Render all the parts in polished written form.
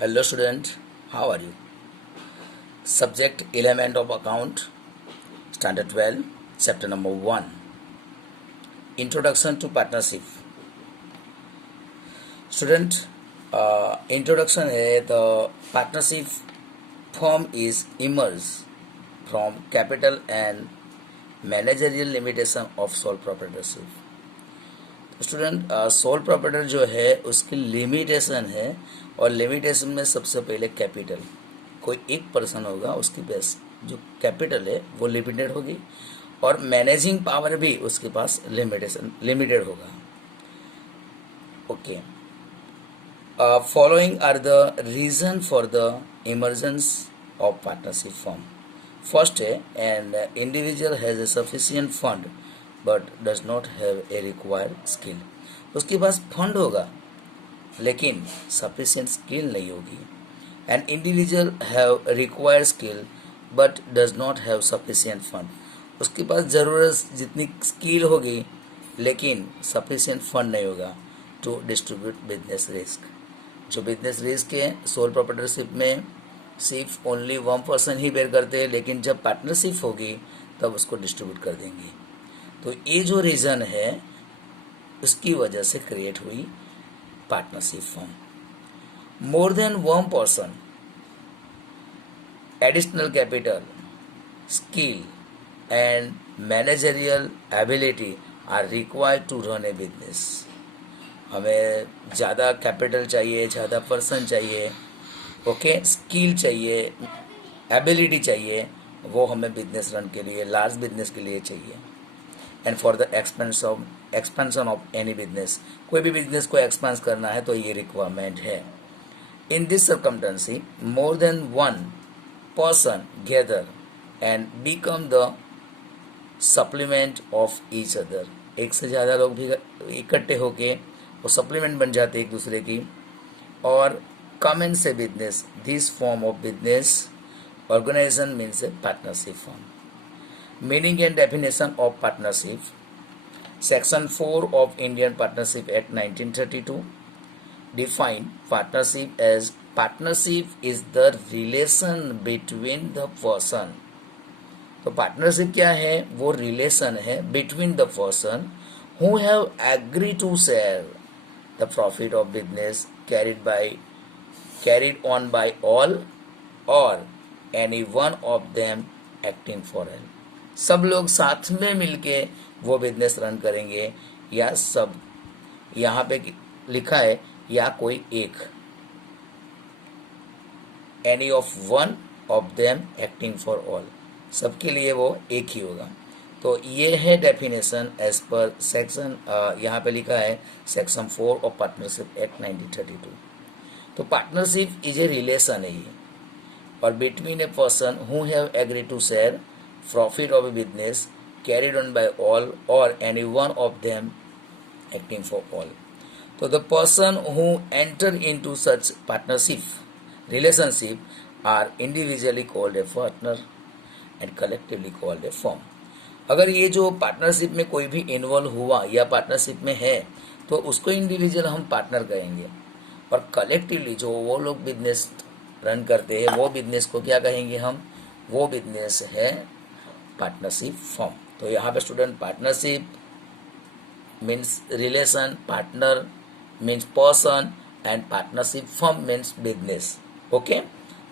Hello student, how are you? Subject element of account, standard 12, chapter number 1. Introduction to partnership. Student, introduction है the partnership firm is emerged from capital and managerial limitation of sole proprietorship. Student sole proprietor जो है उसकी limitation है और limitation में सबसे पहले capital, कोई एक पर्सन होगा उसकी बेस जो कैपिटल है वो लिमिटेड होगी और मैनेजिंग पावर भी उसके पास लिमिटेड होगा. Okay, following are the reason for the emergence of partnership form. First है and individual has a sufficient fund but does not have a required skill. उसके पास फंड होगा लेकिन सफिशिएंट स्किल नहीं होगी. And individual have required skill but does not have sufficient fund. उसके पास ज़रूरत जितनी स्किल होगी लेकिन सफिशिएंट फंड नहीं होगा टू डिस्ट्रीब्यूट बिजनेस रिस्क. जो बिजनेस रिस्क है सोल प्रोप्राइटरशिप में सिर्फ ओनली वन पर्सन ही बेयर करते हैं, लेकिन जब पार्टनरशिप होगी तब उसको डिस्ट्रीब्यूट कर देंगे. तो ये जो रीज़न है उसकी वजह से क्रिएट हुई partnership firm. More than one person, additional capital, skill and managerial ability are required to run a business. हमें ज़्यादा कैपिटल चाहिए, ज़्यादा पर्सन चाहिए, ओके, स्किल चाहिए, एबिलिटी चाहिए, वो हमें बिजनेस रन के लिए, लार्ज बिजनेस के लिए चाहिए. And for the expansion of any business, कोई भी बिजनेस को एक्सपेंस करना है तो ये रिक्वायरमेंट है. In this circumstances more than one person gather and become the supplement of each other. एक से ज़्यादा लोग भी इकट्ठे होके वो सप्लीमेंट बन जाते एक दूसरे की और commence a business. This form of business organization means a partnership form. Meaning and definition of partnership. Section 4 of Indian Partnership Act 1932 define partnership as partnership is the relation between the person. तो partnership क्या है? वो relation है between the person who have agreed to share the profit of business carried on by all or any one of them acting for all. सब लोग साथ में मिलके वो बिजनेस रन करेंगे या सब, यहाँ पे लिखा है या कोई एक, any of one of them acting for all, सबके लिए वो एक ही होगा. तो ये है डेफिनेशन एज पर सेक्शन, यहाँ पे लिखा है सेक्शन 4 ऑफ पार्टनरशिप एक्ट 1932. तो पार्टनरशिप इज ए रिलेशन है ये, और between a person who have agree to share profit of a business carried on by all or any one of them acting for all. So the person who enter into such partnership relationship are individually called a partner and collectively called a firm. अगर ये जो partnership में कोई भी involve हुआ या partnership में है तो उसको इंडिविजुअल हम पार्टनर कहेंगे और कलेक्टिवली जो वो लोग बिजनेस रन करते हैं वो बिजनेस को क्या कहेंगे हम, वो बिजनेस है पार्टनरशिप फॉर्म. तो यहाँ पे student partnership means relation, partner means person and partnership form means business. Okay,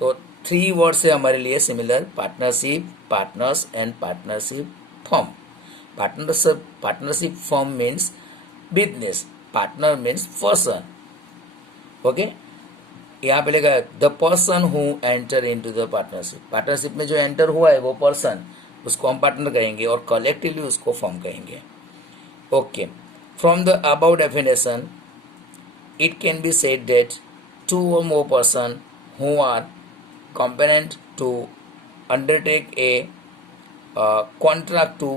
तो 3 वर्ड्स है हमारे लिए similar, partnership, partners and partnership form. Partnership form means business, partner means person. Okay, यहाँ पे लिखा है the person who enter into the partnership. Partnership में जो एंटर हुआ है वो पर्सन, उसको हम पार्टनर कहेंगे और कलेक्टिवली उसको फॉर्म कहेंगे. Okay, from the above definition it can be said that 2 or more person who are competent to undertake a contract to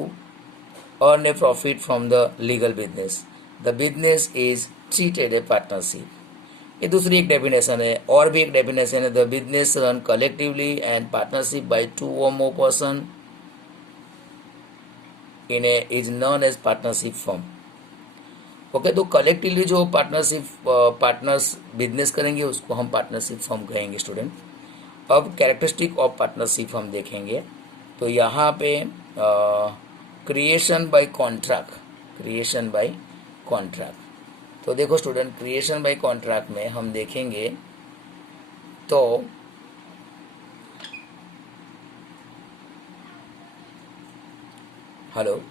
earn a profit from the legal business. The business is treated a partnership. ये दूसरी एक definition है. और भी एक definition है, the business run collectively and partnership by 2 or more person in a is known as partnership firm. Okay, तो collectively जो पार्टनर्स बिजनेस करेंगे उसको हम पार्टनरशिप फर्म कहेंगे स्टूडेंट। अब कैरेक्टरिस्टिक ऑफ पार्टनरशिप हम देखेंगे। तो यहाँ पे creation bye contract, creation bye contract. तो देखो स्टूडेंट, क्रिएशन बाय कॉन्ट्रैक्ट में हम देखेंगे तो हेलो,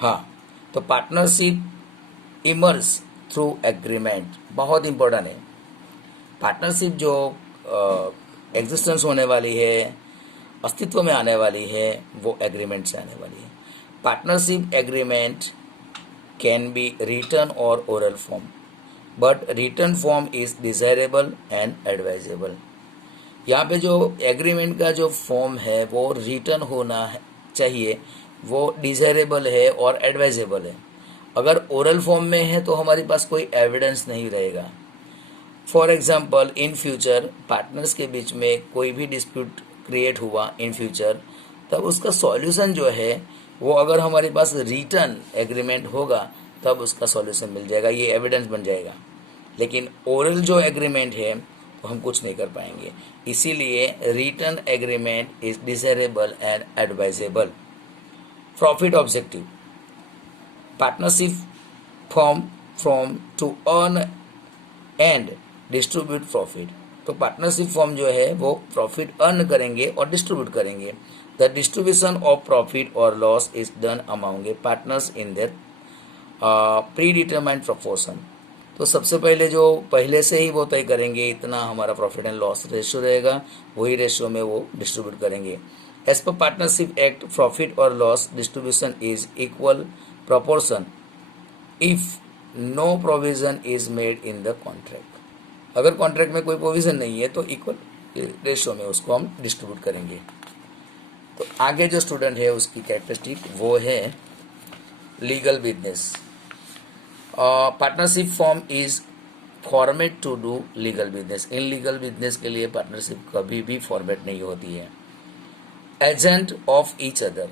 हाँ, तो पार्टनरशिप इमर्स थ्रू एग्रीमेंट, बहुत इंपॉर्टेंट है। पार्टनरशिप जो एग्जिस्टेंस होने वाली है, अस्तित्व में आने वाली है, वो एग्रीमेंट से आने वाली है। Partnership agreement can be written और oral form, but written form is desirable and advisable. यहाँ पे जो एग्रीमेंट का जो फॉर्म है वो रिटन होना चाहिए, वो डिजायरेबल है और एडवाइजेबल है। अगर ओरल फॉर्म में है तो हमारे पास कोई एविडेंस नहीं रहेगा। For example, in future partners के बीच में कोई भी डिस्प्यूट क्रिएट हुआ इन फ्यूचर, तब उसका सॉल्यूशन जो है वो अगर हमारे पास रिटन एग्रीमेंट होगा तब उसका सॉल्यूशन मिल जाएगा, ये एविडेंस बन जाएगा। लेकिन ओरल जो एग्रीमेंट है तो हम कुछ नहीं कर पाएंगे, इसीलिए written agreement is desirable and advisable. Profit objective, partnership form from to earn and distribute profit. तो पार्टनरशिप फॉर्म जो है वो प्रॉफिट अर्न करेंगे और डिस्ट्रीब्यूट करेंगे। द डिस्ट्रीब्यूशन ऑफ प्रॉफिट और loss is done among a partners in their pre determined proportion. तो सबसे पहले जो पहले से ही वो तय करेंगे इतना हमारा प्रॉफिट एंड लॉस रेशियो रहेगा, वही रेशियो में वो डिस्ट्रीब्यूट करेंगे। As per partnership act, profit और loss distribution is equal proportion if no provision is made in the contract. अगर कॉन्ट्रैक्ट में कोई प्रोविजन नहीं है तो इक्वल रेशियो में उसको हम डिस्ट्रीब्यूट करेंगे। तो आगे जो स्टूडेंट है उसकी कैरेक्टरिस्टिक वो है legal business. Partnership form is formed to do legal business. In legal business के लिए पार्टनरशिप कभी भी फॉर्मेट नहीं होती है। Agent of each other,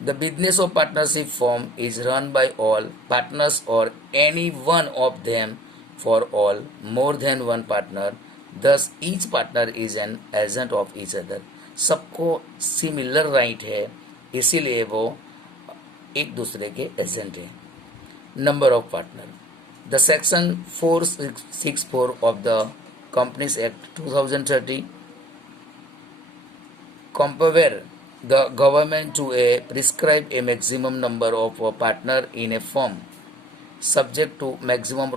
the business of partnership firm is run by all partners or any one of them for all more than one partner. Thus, each partner is an agent of each other. सबको similar right है, इसीलिए वो एक दूसरे के agent है। Number of partner, the section 464 of the companies act 2030 compare the government to prescribe a maximum number of partner in a firm subject to maximum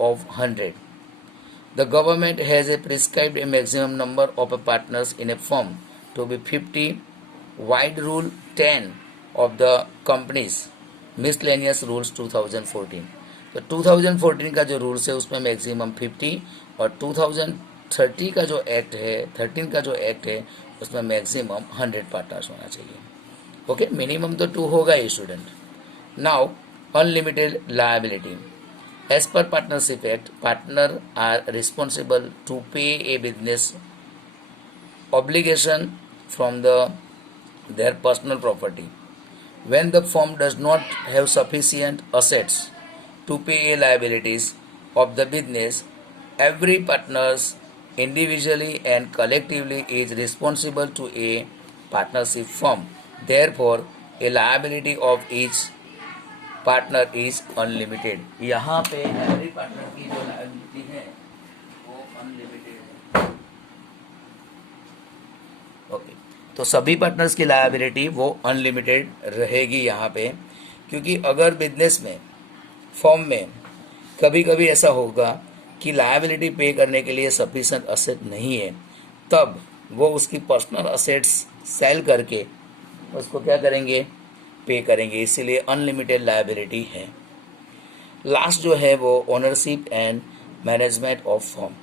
of 100. The government has prescribed a maximum number of partners in a firm to be 50. Wide Rule 10 of the Companies Miscellaneous Rules 2014. तो 2014 का जो rules है उसमें maximum 50 और 2030 का जो act है 13 का जो एक्ट है उसमें मैक्सिमम 100 पार्टनर्स होना चाहिए। ओके, मिनिमम तो 2 होगा ही student. Now unlimited liability, as per partnership act partner are responsible to pay a business obligation from their personal property. When the firm does not have sufficient assets to pay liabilities of the business, every partners individually and collectively is responsible to a partnership firm. Therefore, a liability of each partner is unlimited. यहाँ पे every partner की जो liability है वो unlimited है। Okay, तो सभी partners की लायबिलिटी वो अनलिमिटेड रहेगी यहाँ पे, क्योंकि अगर बिजनेस में फॉर्म में कभी कभी ऐसा होगा कि लायबिलिटी पे करने के लिए सफिशिएंट असेट नहीं है, तब वो उसकी पर्सनल असेट्स सेल करके उसको क्या करेंगे, पे करेंगे, इसीलिए अनलिमिटेड लायबिलिटी है। लास्ट जो है वो ownership and management of firm.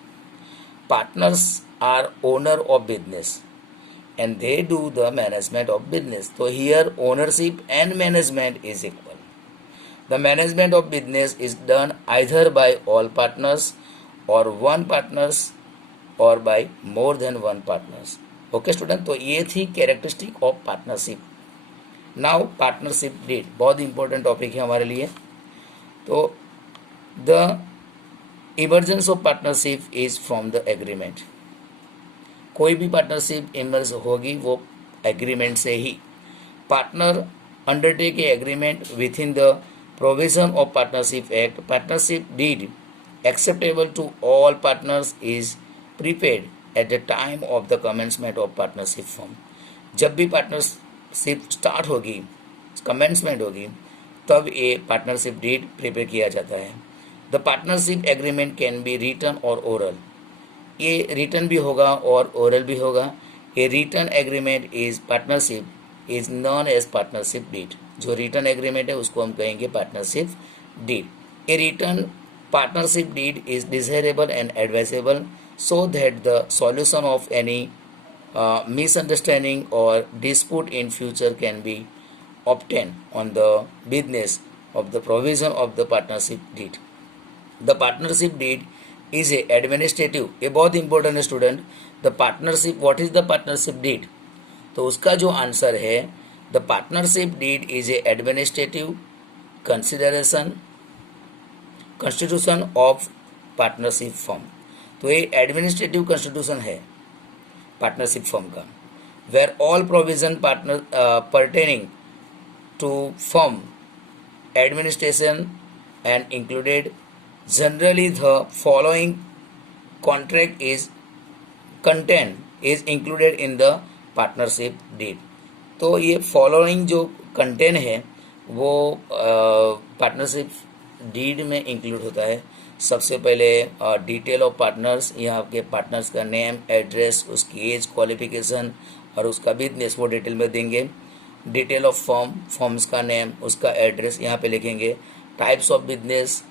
Partners are owner of business and they do the management of business. So here ownership and management is equal. The management of business is done either by all partners or one partners or by more than one partners. Okay student, तो ये थी characteristic of partnership. Now partnership deed, बहुत important topic है हमारे लिए। तो the emergence of partnership is from the agreement. कोई भी पार्टनरशिप इमर्ज होगी वो एग्रीमेंट से ही। Partner undertake a agreement within the provision of partnership act. Partnership deed acceptable to all partners is prepaid at the time of the commencement of partnership firm. जब भी partnership start होगी, commencement होगी, तब ये partnership deed prepare किया जाता है। The partnership agreement can be written और ओरल। ये रिटन भी होगा और ओरल भी होगा। A written agreement is partnership is known as partnership deed. जो रिटर्न एग्रीमेंट है उसको हम कहेंगे partnership deed. A written partnership deed is desirable and advisable so that the solution of any misunderstanding और dispute in future can be obtained on the business of the provision of the partnership deed. The partnership deed is a administrative, ये बहुत important है student. The partnership, what is the partnership deed? तो उसका जो answer है, the partnership deed is a administrative consideration constitution of partnership firm. तो ये administrative constitution है पार्टनरशिप फर्म का, where all provision partner pertaining to firm administration and included generally the following contract is content is included in the partnership deed। तो ये following जो content है वो partnership deed में इंक्लूड होता है। सबसे पहले डिटेल ऑफ पार्टनर्स, यहाँ आपके पार्टनर्स का नेम, एड्रेस, उसकी एज, क्वालिफिकेशन और उसका बिजनेस वो डिटेल में देंगे। डिटेल ऑफ फॉर्म, फॉर्म्स का नेम, उसका एड्रेस यहाँ पे लिखेंगे। Types of business,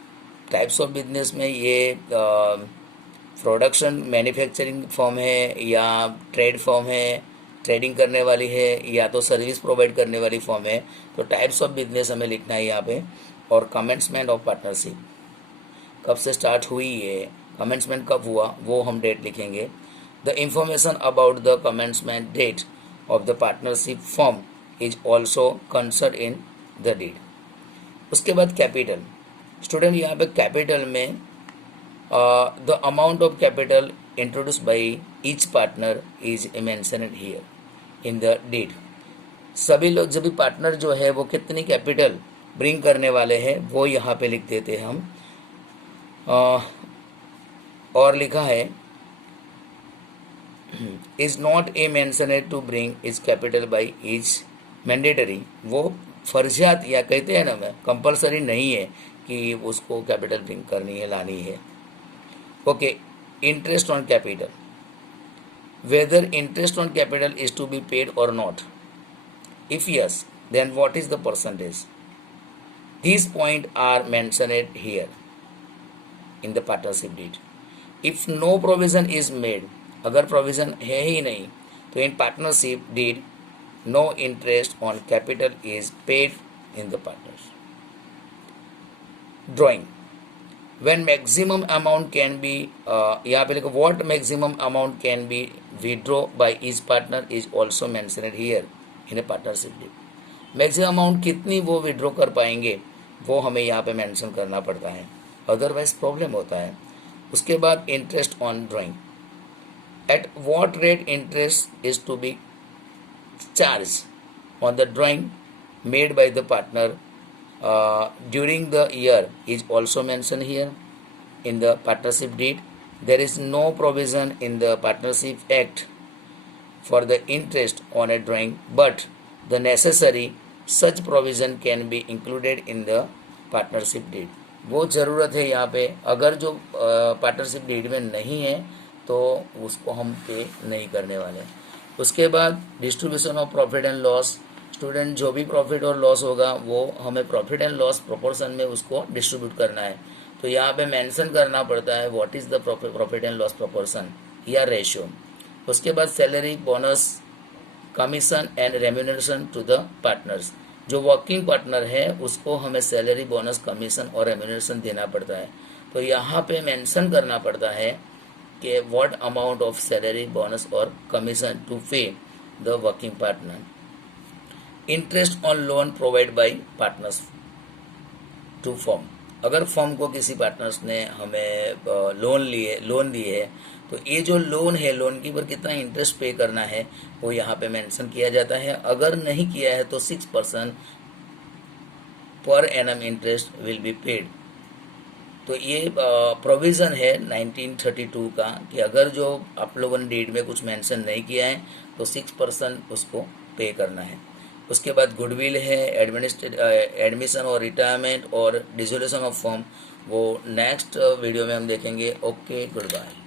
types of business में ये प्रोडक्शन मैन्युफैक्चरिंग फॉर्म है या ट्रेड फॉर्म है, ट्रेडिंग करने वाली है, या तो सर्विस प्रोवाइड करने वाली फॉर्म है। तो टाइप्स ऑफ बिजनेस हमें लिखना है यहाँ पे। और कमेंसमेंट ऑफ पार्टनरशिप, कब से स्टार्ट हुई है, कमेंसमेंट कब हुआ, वो हम डेट लिखेंगे। The information about the commencement date of the partnership form is also concern in the deed. उसके बाद कैपिटल, स्टूडेंट यहाँ पे कैपिटल में the amount of capital introduce by each partner is mentioned here in the deed. सभी लोग, जब भी partner जो है वो कितनी कैपिटल ब्रिंग करने वाले हैं वो यहाँ पे लिख देते हैं हम। और लिखा है is not a mentioned to bring is capital by each mandatory. वो फर्जियात या कहते हैं ना, मैं कंपलसरी नहीं है कि उसको कैपिटल ब्रिंग करनी है, लानी है। Okay, interest on capital, whether interest on capital is to be paid और not. If yes, then what is the percentage? These points are mentioned here in the partnership deed. If no provision is made, अगर provision है ही नहीं, तो in partnership deed no interest on capital is paid in the partners. Drawing, when maximum amount can be यहाँ पे लिखो what maximum amount can be withdraw by each partner is also mentioned here in a partnership deed. Maximum amount कितनी वो withdraw कर पाएंगे वो हमें यहाँ पे मेंशन करना पड़ता है, अदरवाइज प्रॉब्लम होता है। उसके बाद interest on drawing, at what rate interest is to be charge on the drawing made by the partner during the year is also mention here in the partnership deed. There is no provision in the partnership act for the interest on a drawing, but the necessary such provision can be included in the partnership deed। वो ज़रूरत है यहाँ पे, अगर जो partnership deed में नहीं है तो उसको हम पे नहीं करने वाले। उसके बाद distribution of profit and loss, student जो भी प्रॉफिट और लॉस होगा वो हमें प्रॉफिट एंड लॉस प्रोपोर्शन में उसको डिस्ट्रीब्यूट करना है। तो यहाँ पे मेंशन करना पड़ता है what is the profit and loss proportion या रेशियो। उसके बाद salary, bonus, commission and remuneration to the partners, जो वर्किंग पार्टनर है उसको हमें सैलरी, बोनस, कमीशन और रेम्यूनरेशन देना पड़ता है। तो यहाँ पे मेंशन करना पड़ता है कि what amount of salary, bonus और commission to pay the working partner. Interest on loan provide by partners to form, अगर फर्म को किसी पार्टनर्स ने हमें लोन दिए तो ये जो लोन है, लोन के ऊपर कितना इंटरेस्ट पे करना है वो यहाँ पे मेंशन किया जाता है। अगर नहीं किया है तो 6% per annum interest will be paid. तो ये प्रोविज़न है 1932 का कि अगर जो आप लोगों ने डीड में कुछ मेंशन नहीं किया है तो 6% उसको पे करना है। उसके बाद गुडविल है, एडमिशन और रिटायरमेंट और डिसोल्यूशन ऑफ फर्म, वो नेक्स्ट वीडियो में हम देखेंगे। Okay, good bye.